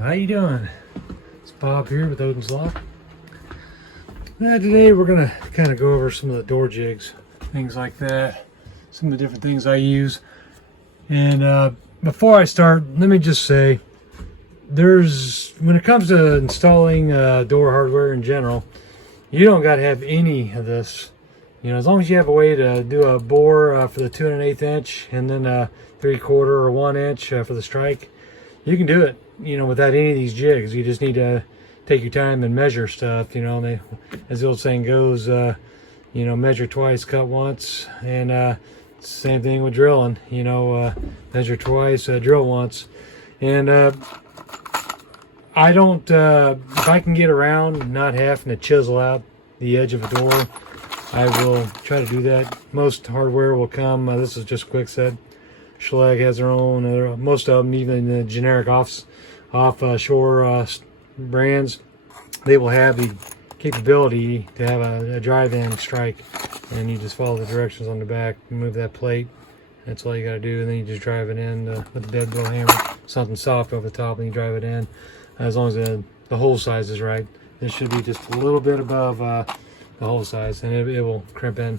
How you doing? It's Bob here with Odin's Lock. Today we're gonna kind of go over some of the door jigs, things like that, some of the different things I use. And before I start, let me just say, when it comes to installing door hardware in general, you don't got to have any of this. You know, as long as you have a way to do a bore for the 2 1/8 inch and then a 3/4 or 1 inch for the strike, you can do it. You know, without any of these jigs. You just need to take your time and measure stuff. You know, as the old saying goes, you know, measure twice, cut once, and same thing with drilling. You know, measure twice, drill once. And I don't. If I can get around not having to chisel out the edge of a door, I will try to do that. Most hardware will come. This is just Quickset. Schlage has their own. Most of them, even the generic offshore brands, they will have the capability to have a drive-in strike, and you just follow the directions on the back, move that plate. That's all you got to do, and then you just drive it in with the dead blow hammer, something soft over the top, and you drive it in. As long as the hole size is right. This should be just a little bit above the hole size, and it will crimp in.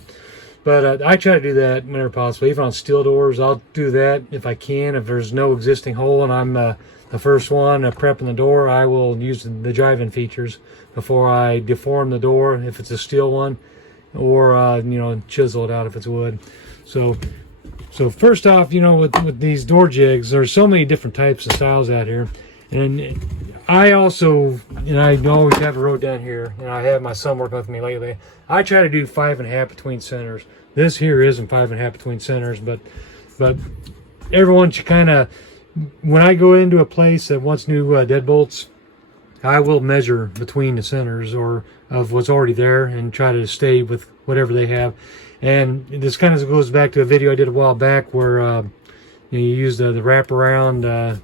But I try to do that whenever possible. Even on steel doors, I'll do that if I can. If there's no existing hole and I'm the first one prepping the door, I will use the drive-in features before I deform the door if it's a steel one, or you know, chisel it out if it's wood. So first off, you know, with these door jigs, there's so many different types and styles out here. And I also, and I always have it wrote down here, and I have my son working with me lately, I try to do 5 1/2 between centers. This here isn't 5 1/2 between centers, but everyone should kind of, when I go into a place that wants new deadbolts, I will measure between the centers or of what's already there and try to stay with whatever they have. And this kind of goes back to a video I did a while back where you use the wraparound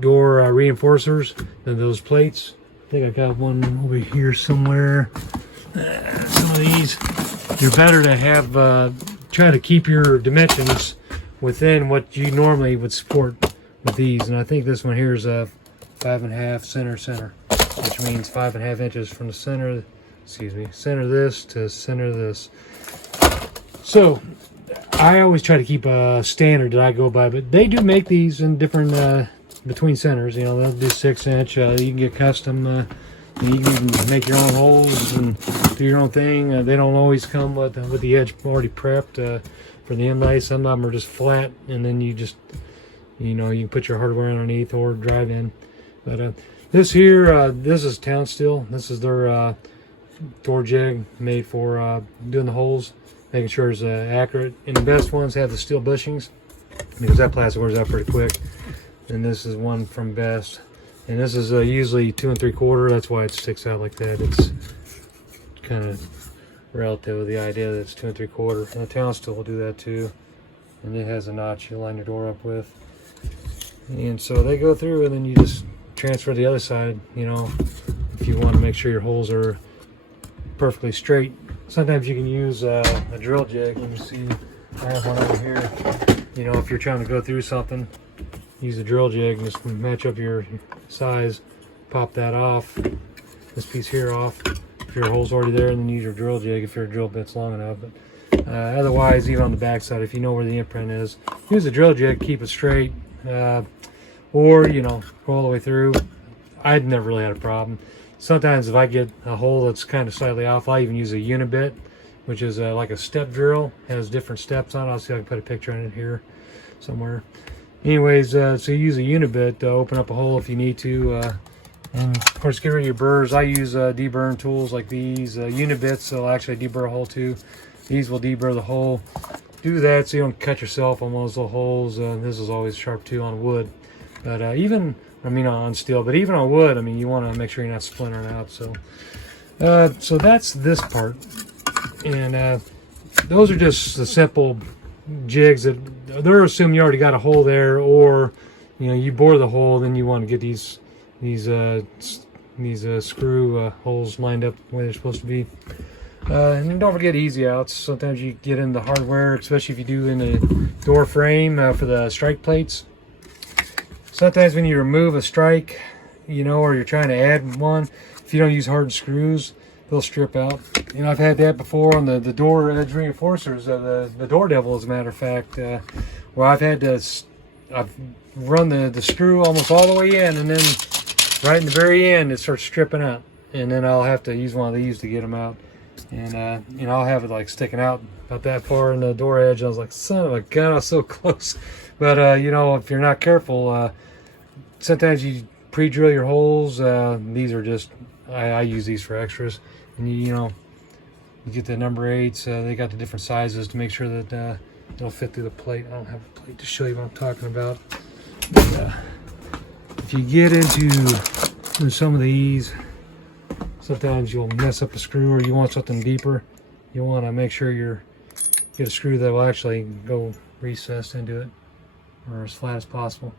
door reinforcers, those plates. I think I got one over here somewhere. Some of these, you're better to have try to keep your dimensions within what you normally would support with these. And I think this one here is a 5 1/2 center, which means 5 1/2 inches from the center, center this to center this. So I always try to keep a standard that I go by, but they do make these in different between centers. You know, they'll do 6 inch. You can get custom. You can even make your own holes and do your own thing. They don't always come with the edge already prepped for the inlay. Some of them are just flat, and then you just, you know, you can put your hardware underneath or drive in. But this here, this is Town Steel. This is their door jig made for doing the holes, making sure it's accurate. And the best ones have the steel bushings, because that plastic wears out pretty quick. And this is one from Best, and this is usually 2 3/4. That's why it sticks out like that. It's kind of relative to the idea that it's 2 3/4. And the Town Steel will do that too, and it has a notch you line your door up with. And so they go through, and then you just transfer the other side. You know, if you want to make sure your holes are perfectly straight. Sometimes you can use a drill jig. Let me see, I have one over here. You know, if you're trying to go through something, use a drill jig and just match up your size, pop that off, this piece here off, if your hole's already there, and then use your drill jig if your drill bit's long enough. But otherwise, even on the back side, if you know where the imprint is, use a drill jig, keep it straight, or, you know, go all the way through. I'd never really had a problem. Sometimes if I get a hole that's kind of slightly off, I even use a unibit, which is like a step drill, has different steps on it. I'll see if I can put a picture in it here somewhere. Anyways, so you use a unibit to open up a hole if you need to, and of course get rid of your burrs. I use deburr tools like these. Unibits will actually deburr a hole too. These will deburr the hole. Do that so you don't cut yourself on one of those little holes. This is always sharp too on wood, but even, I mean, on steel, but even on wood, I mean, you want to make sure you're not splintering out. So so that's this part, and those are just the simple jigs that they're assuming you already got a hole there, or, you know, you bore the hole, then you want to get these screw holes lined up the way they're supposed to be. And don't forget easy outs. Sometimes you get in the hardware, especially if you do in a door frame for the strike plates. Sometimes when you remove a strike, you know, or you're trying to add one, if you don't use hardened screws, they'll strip out. You know, I've had that before on the door edge reinforcers of the door devil, as a matter of fact, where I've run the screw almost all the way in, and then right in the very end it starts stripping out, and then I'll have to use one of these to get them out. And you know, I'll have it like sticking out about that far in the door edge. I was like, son of a gun, I was so close. But you know, if you're not careful, sometimes you pre-drill your holes. These are just, I use these for extras. And you know, you get the number 8s. They got the different sizes to make sure that it'll fit through the plate. I don't have a plate to show you what I'm talking about. But, if you get into some of these, sometimes you'll mess up a screw, or you want something deeper. You want to make sure you get a screw that will actually go recessed into it, or as flat as possible.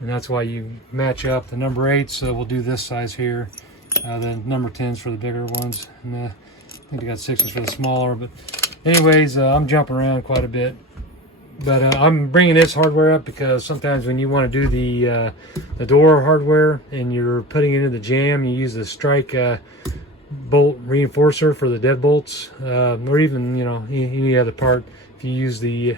And that's why you match up. The number 8s will do this size here. The number 10s for the bigger ones. And I think they got 6s for the smaller. But anyways, I'm jumping around quite a bit. But I'm bringing this hardware up because sometimes when you want to do the door hardware and you're putting it in the jam, you use the strike bolt reinforcer for the deadbolts, or even, you know, any other part. If you use the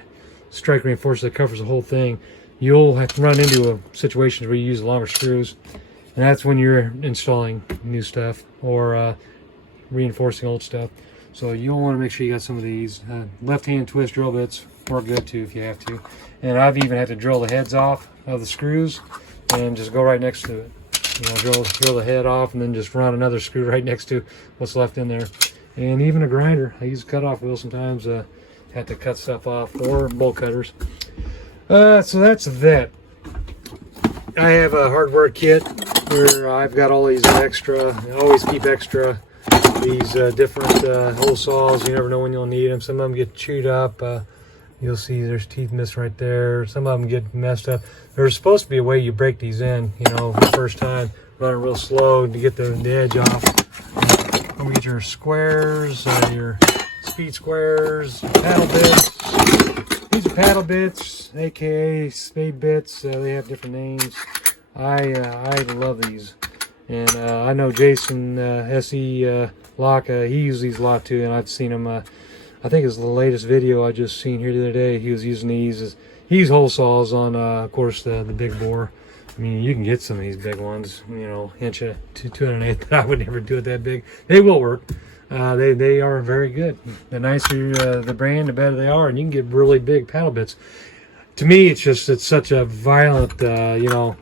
strike reinforcer that covers the whole thing, you'll have to run into a situation where you use longer screws, and that's when you're installing new stuff or reinforcing old stuff. So you'll want to make sure you got some of these. Left-hand twist drill bits work good too if you have to. And I've even had to drill the heads off of the screws and just go right next to it. You know, drill the head off and then just run another screw right next to what's left in there. And even a grinder. I use a cutoff wheel sometimes. Have to cut stuff off, or bolt cutters. So that's that. I have a hardware kit where I've got all these extra. I always keep extra. These different hole saws. You never know when you'll need them. Some of them get chewed up. You'll see there's teeth missing right there. Some of them get messed up. There's supposed to be a way you break these in, you know, the first time. Run it real slow to get the edge off. Then we get your squares, your speed squares, paddle bits. These are paddle bits, aka spade bits. They have different names. I love these. And I know Jason SE Lock, he uses these a lot too, and I've seen him. I think it's the latest video I just seen here the other day. He was using these. He's hole saws on, of course, the big bore. I mean, you can get some of these big ones, you know, inch to 208. I would never do it that big. They will work. They are very good. The nicer the brand, the better they are, and you can get really big paddle bits. To me, it's such a violent, you know,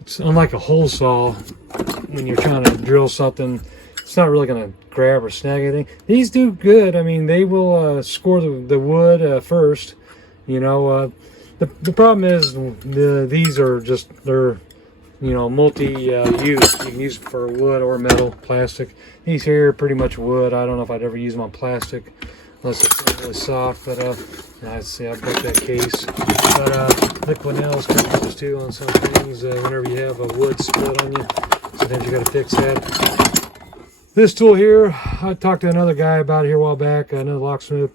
it's unlike a hole saw when you're trying to drill something. It's not really going to grab or snag anything. These do good. I mean, they will score the wood first. You know, the problem is these are just, they're, you know, multi-use. You can use them for wood or metal, plastic. These here are pretty much wood. I don't know if I'd ever use them on plastic unless it's really soft. But I see, I broke that case. But liquid nails can help too on some things. Whenever you have a wood split on you, sometimes you got to fix that. This tool here, I talked to another guy about it here a while back, another locksmith.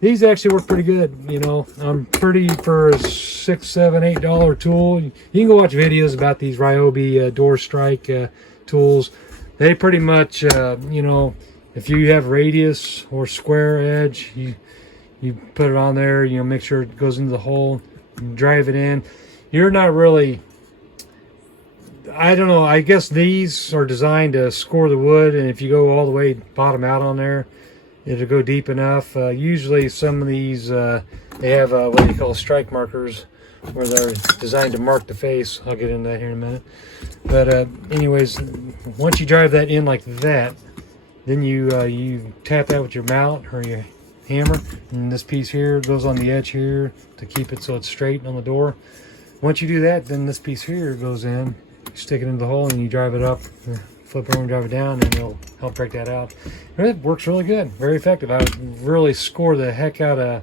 These actually work pretty good, you know. I'm pretty for a $6, $7, $8 tool. You can go watch videos about these Ryobi door strike tools. They pretty much, you know, if you have radius or square edge, you put it on there, you know, make sure it goes into the hole, and drive it in. You're not really, I don't know, I guess these are designed to score the wood, and if you go all the way bottom out on there, it'll go deep enough. Usually some of these, they have what they call strike markers, where they're designed to mark the face. I'll get into that here in a minute. But anyways, once you drive that in like that, then you tap that with your mallet or your hammer, and this piece here goes on the edge here to keep it so it's straight on the door. Once you do that, then this piece here goes in. You stick it in the hole and you drive it up, flip it over and drive it down, and it'll help break that out. And it works really good, very effective. I would really score the heck out of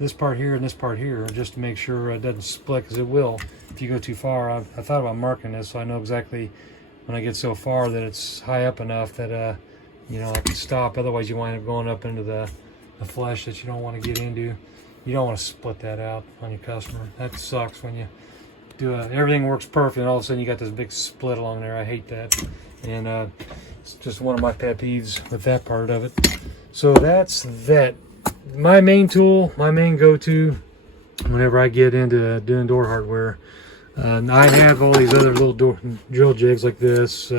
this part here and this part here just to make sure it doesn't split, because it will if you go too far. I thought about marking this so I know exactly when I get so far that it's high up enough that you know, I can stop. Otherwise you wind up going up into the flesh that you don't want to get into. You don't want to split that out on your customer. That sucks when everything works perfect, and all of a sudden you got this big split along there. I hate that, and it's just one of my pet peeves with that part of it. So that's that. My main tool, my main go-to whenever I get into doing door hardware. I have all these other little drill jigs like this.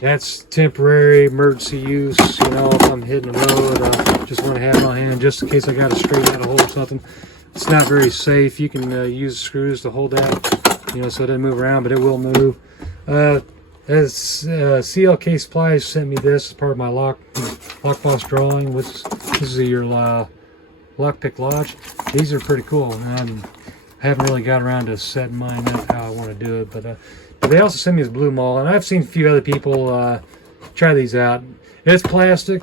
That's temporary emergency use. You know, if I'm hitting the road, I just want to have it on hand just in case I got to straighten out a hole or something. It's not very safe. You can use screws to hold that, you know, so it doesn't move around, but it will move. As CLK Supplies sent me this as part of my lockbox drawing, which this is your lockpick lodge. These are pretty cool. And I haven't really got around to setting mine up how I want to do it, but they also sent me this blue maul, and I've seen a few other people try these out. It's plastic.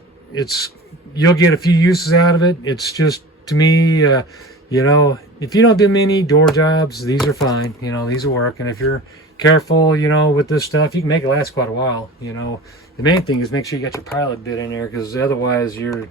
You'll get a few uses out of it. It's just, to me, you know, if you don't do many door jobs, these are fine. You know, these will work. And if you're careful, you know, with this stuff, you can make it last quite a while. You know, the main thing is make sure you got your pilot bit in there, because otherwise your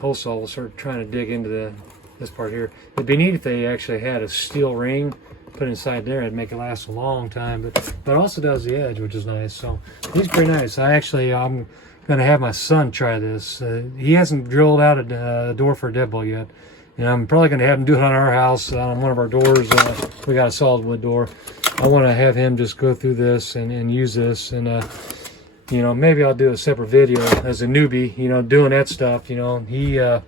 hole saw will start trying to dig into this part here. It'd be neat if they actually had a steel ring put inside there and make it last a long time, but it also does the edge, which is nice. So these are pretty nice. I'm gonna have my son try this. He hasn't drilled out a door for a deadbolt yet, and I'm probably gonna have him do it on our house, on one of our doors. We got a solid wood door. I want to have him just go through this and use this, and you know, maybe I'll do a separate video as a newbie, you know, doing that stuff. You know, it'd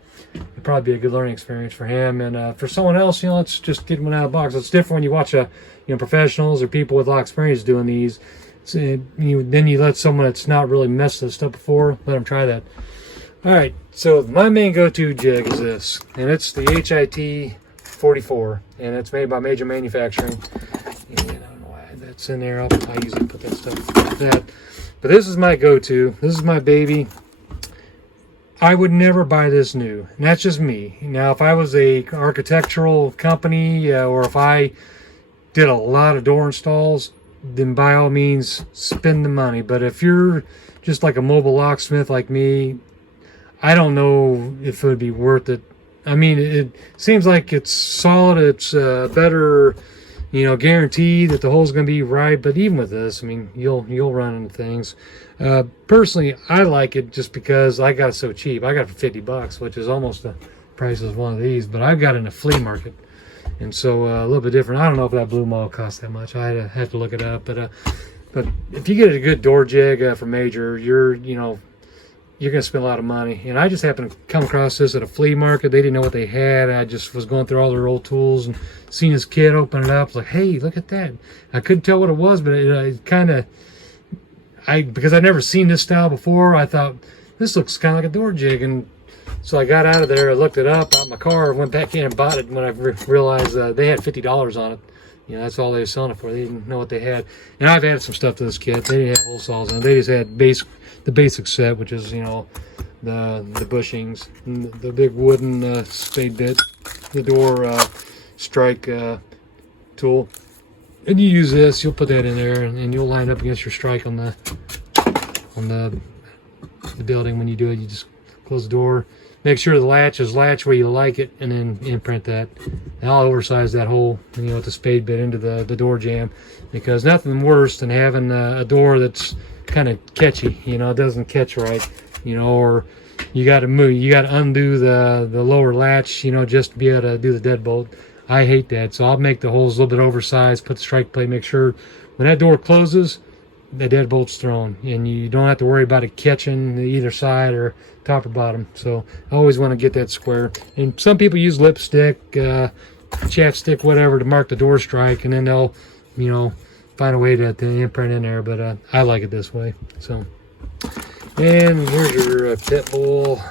probably be a good learning experience for him, and for someone else, you know, let's just get one out of the box. It's different when you watch professionals or people with a lot of experience doing these. So, then you let someone that's not really messed this stuff before, let them try that. All right, so my main go-to jig is this, and it's the HIT 44, and it's made by Major Manufacturing. And I don't know why that's in there. I usually put that stuff like that. But this is my go-to. This is my baby. I would never buy this new, and that's just me. Now, if I was a architectural company, or if I did a lot of door installs, then by all means spend the money. But if you're just like a mobile locksmith like me, I don't know if it would be worth it. I mean, it seems like it's solid. It's better, you know, guaranteed that the hole's going to be right. But even with this, I mean, you'll run into things. Personally, I like it just because I got it so cheap. I got it for $50, which is almost the price of one of these. But I've got it in a flea market, and so a little bit different. I don't know if that blue maul costs that much. I have to look it up. But if you get a good door jig from Major, you're going to spend a lot of money. And I just happened to come across this at a flea market. They didn't know what they had. I just was going through all their old tools and seen this kid open it up. I was like, hey, look at that. I couldn't tell what it was, but it kind of, because I'd never seen this style before, I thought, this looks kind of like a door jig. And so I got out of there, I looked it up, out in my car, went back in and bought it when I realized they had $50 on it. You know, that's all they were selling it for. They didn't know what they had. And I've added some stuff to this kit. They didn't have hole saws on it. They just had the basic set, which is, you know, the bushings, the big wooden spade bit, the door strike tool. And you use this, you'll put that in there, and you'll line up against your strike on the building. When you do it, you just close the door, make sure the latch is latched where you like it, and then imprint that. And I'll oversize that hole, you know, with the spade bit into the door jamb, because nothing worse than having a door that's kind of catchy, you know, it doesn't catch right, you know, or you got to move, you got to undo the lower latch, you know, just to be able to do the deadbolt. I hate that, so I'll make the holes a little bit oversized, put the strike plate, make sure when that door closes, the deadbolt's thrown, and you don't have to worry about it catching either side or top or bottom. So I always want to get that square. And some people use lipstick, chapstick, whatever, to mark the door strike, and then they'll, you know, find a way to imprint in there. But I like it this way. So, and here's your pit bull,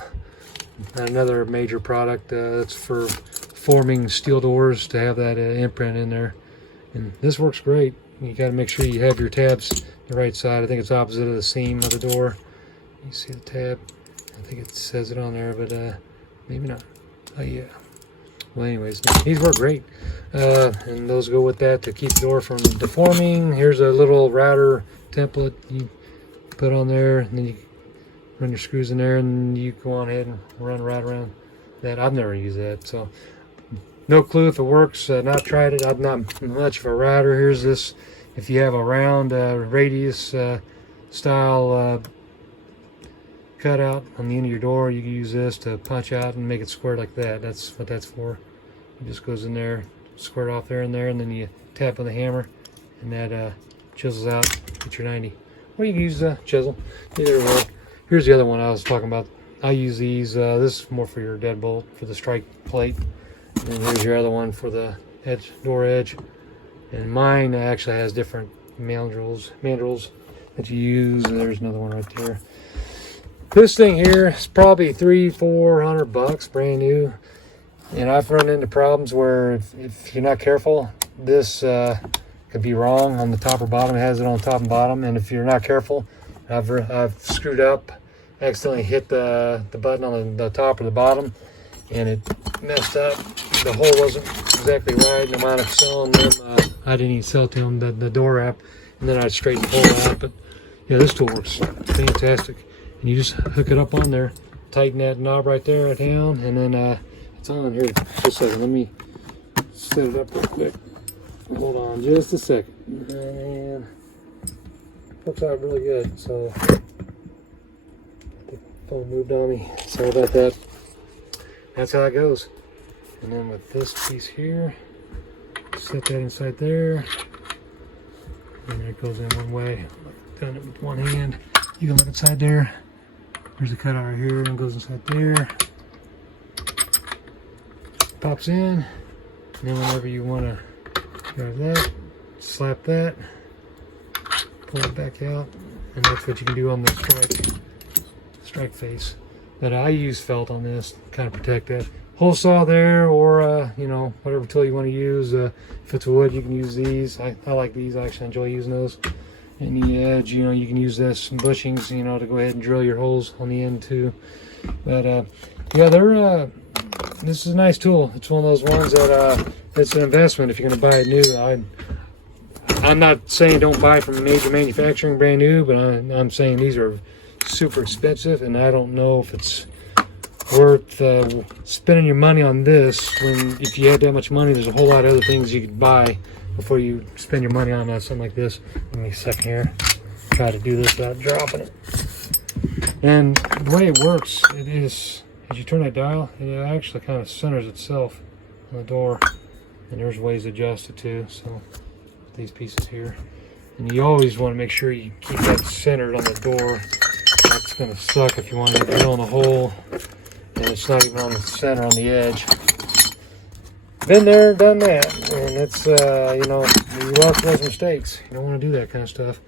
another Major product that's for forming steel doors, to have that imprint in there. And this works great. You got to make sure you have your tabs the right side. I think it's opposite of the seam of the door. You see the tab? I think it says it on there, but maybe not. Oh yeah. Well, anyways, these work great, and those go with that to keep the door from deforming. Here's a little router template you put on there, and then you run your screws in there, and you go on ahead and run right around that. I've never used that, so No clue if it works. Not tried it. I'm not much of a router. Here's this. If you have a round radius style cutout on the end of your door, you can use this to punch out and make it square like that. That's what that's for. It just goes in there, square off there and there, and then you tap on the hammer, and that chisels out. Get your 90. Or you can use a chisel. Either way. Here's the other one I was talking about. I use these. This is more for your deadbolt, for the strike plate. And here's your other one for the edge, door edge. And mine actually has different mandrels that you use. There's another one right there. This thing here is probably $300-400 brand new. And I've run into problems where if you're not careful, this could be wrong on the top or bottom. It has it on top and bottom. And if you're not careful, I've screwed up, accidentally hit the button on the top or the bottom, and it messed up. The hole wasn't exactly right, and I might have selling them. I didn't even sell to them the door wrap, and then I straightened the hole out. But yeah, this tool works fantastic. And you just hook it up on there, tighten that knob right there down, and then it's on. Here, just a second. Let me set it up real quick. Hold on just a second. And hooks out really good. So the phone moved on me. Sorry about that. That's how it goes. And then with this piece here, set that inside there. And there it goes in one way. Done it with one hand. You can look inside there. There's a cutout right here and goes inside there. Pops in. And then whenever you want to grab that, slap that, pull it back out, and that's what you can do on the strike face. But I use felt on this to kind of protect that. Hole saw there, or you know, whatever tool you want to use. If it's wood, you can use these. I like these. I actually enjoy using those. And the edge, you know, you can use this and bushings, you know, to go ahead and drill your holes on the end too. But yeah, this is a nice tool. It's one of those ones that it's an investment if you're going to buy it new. I'm not saying don't buy from a major manufacturing brand new, but I'm saying these are super expensive, and I don't know if it's worth spending your money on this when, if you had that much money, there's a whole lot of other things you could buy before you spend your money on something like this. Give me a second here. Try to do this without dropping it. And the way it works, it is, as you turn that dial, it actually kind of centers itself on the door. And there's ways to adjust it too. So these pieces here. And you always want to make sure you keep that centered on the door. That's going to suck if you want to drill in a hole and it's not even on the center, on the edge. Been there, done that, and it's you know, you learn from those mistakes. You don't want to do that kind of stuff.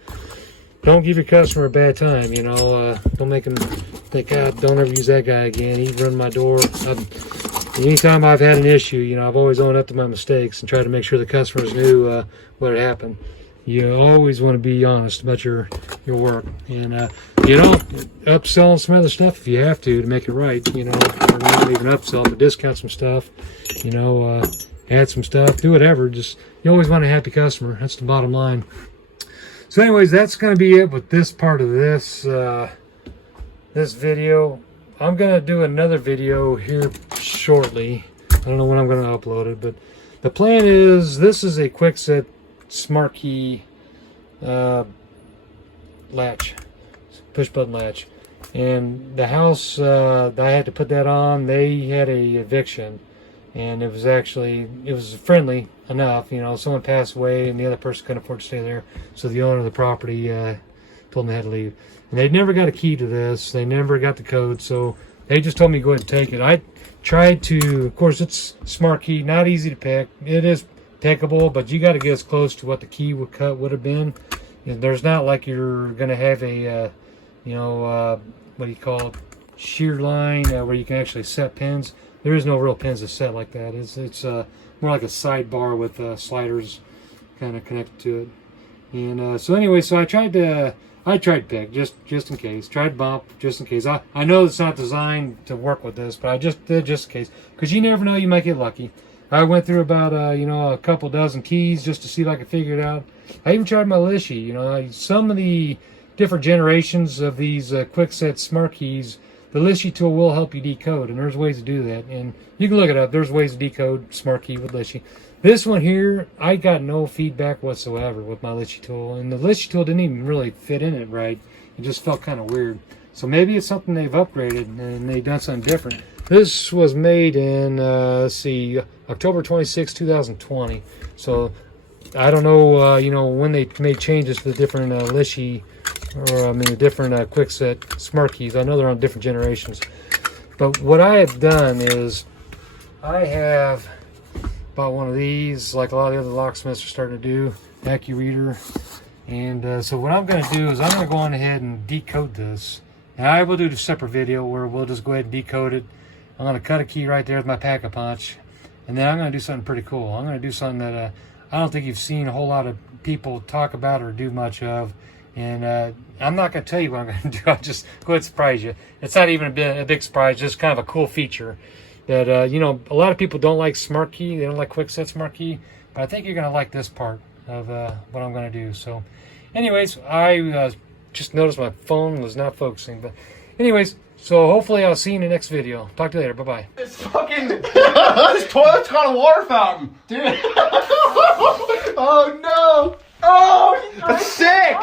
Don't give your customer a bad time, you know. Don't make them think, God, don't ever use that guy again. He ruined my door. Anytime I've had an issue, you know, I've always owned up to my mistakes and tried to make sure the customers knew what had happened. You always want to be honest about your work, and you know, upselling some other stuff if you have to make it right. You know, or not even upsell, but discount some stuff. You know, add some stuff, do whatever. Just, you always want a happy customer. That's the bottom line. So, anyways, that's going to be it with this part of this this video. I'm going to do another video here shortly. I don't know when I'm going to upload it, but the plan is, this is a quick set smart key latch, push button latch, and the house I had to put that on, they had a eviction, and it was friendly enough, you know. Someone passed away and the other person couldn't afford to stay there, so the owner of the property told them they had to leave, and they never got a key to this, they never got the code, so they just told me go ahead and take it. I tried to, of course, it's smart key, not easy to pick. It is pickable, but you got to get as close to what the key would have been. And there's not like you're going to have a you know, what do you call it, shear line where you can actually set pins. There is no real pins to set like that. It's more like a sidebar with sliders kind of connected to it. And so anyway, so I tried to pick just in case, tried bump just in case. I know it's not designed to work with this, but I just did just in case, because you never know, you might get lucky. I went through about you know, a couple dozen keys just to see if I could figure it out. I even tried my Lishi. You know, some of the different generations of these quick set smart keys, the Lishy tool will help you decode, and there's ways to do that. And you can look it up. There's ways to decode Smart Key with Lishy. This one here, I got no feedback whatsoever with my Lishy tool, and the Lishy tool didn't even really fit in it right. It just felt kind of weird. So maybe it's something they've upgraded and they've done something different. This was made in, let's see, October 26, 2020. So I don't know, you know, when they made changes to the different Lishy, or I mean the different Quickset Smart Keys. I know they're on different generations. But what I have done is I have bought one of these, like a lot of the other locksmiths are starting to do, AccuReader. And so what I'm going to do is I'm going to go on ahead and decode this. And I will do a separate video where we'll just go ahead and decode it. I'm going to cut a key right there with my Pack-a-Punch. And then I'm going to do something pretty cool. I'm going to do something that I don't think you've seen a whole lot of people talk about or do much of. And I'm not going to tell you what I'm going to do. I'll just go ahead and surprise you. It's not even a big surprise, just kind of a cool feature. That, you know, a lot of people don't like Smart Key. They don't like Quickset Smart Key. But I think you're going to like this part of what I'm going to do. So, anyways, I just noticed my phone was not focusing. But anyways, so hopefully I'll see you in the next video. Talk to you later. Bye-bye. It's fucking... this toilet's got a water fountain. Dude. Oh, no. Oh, that's sick.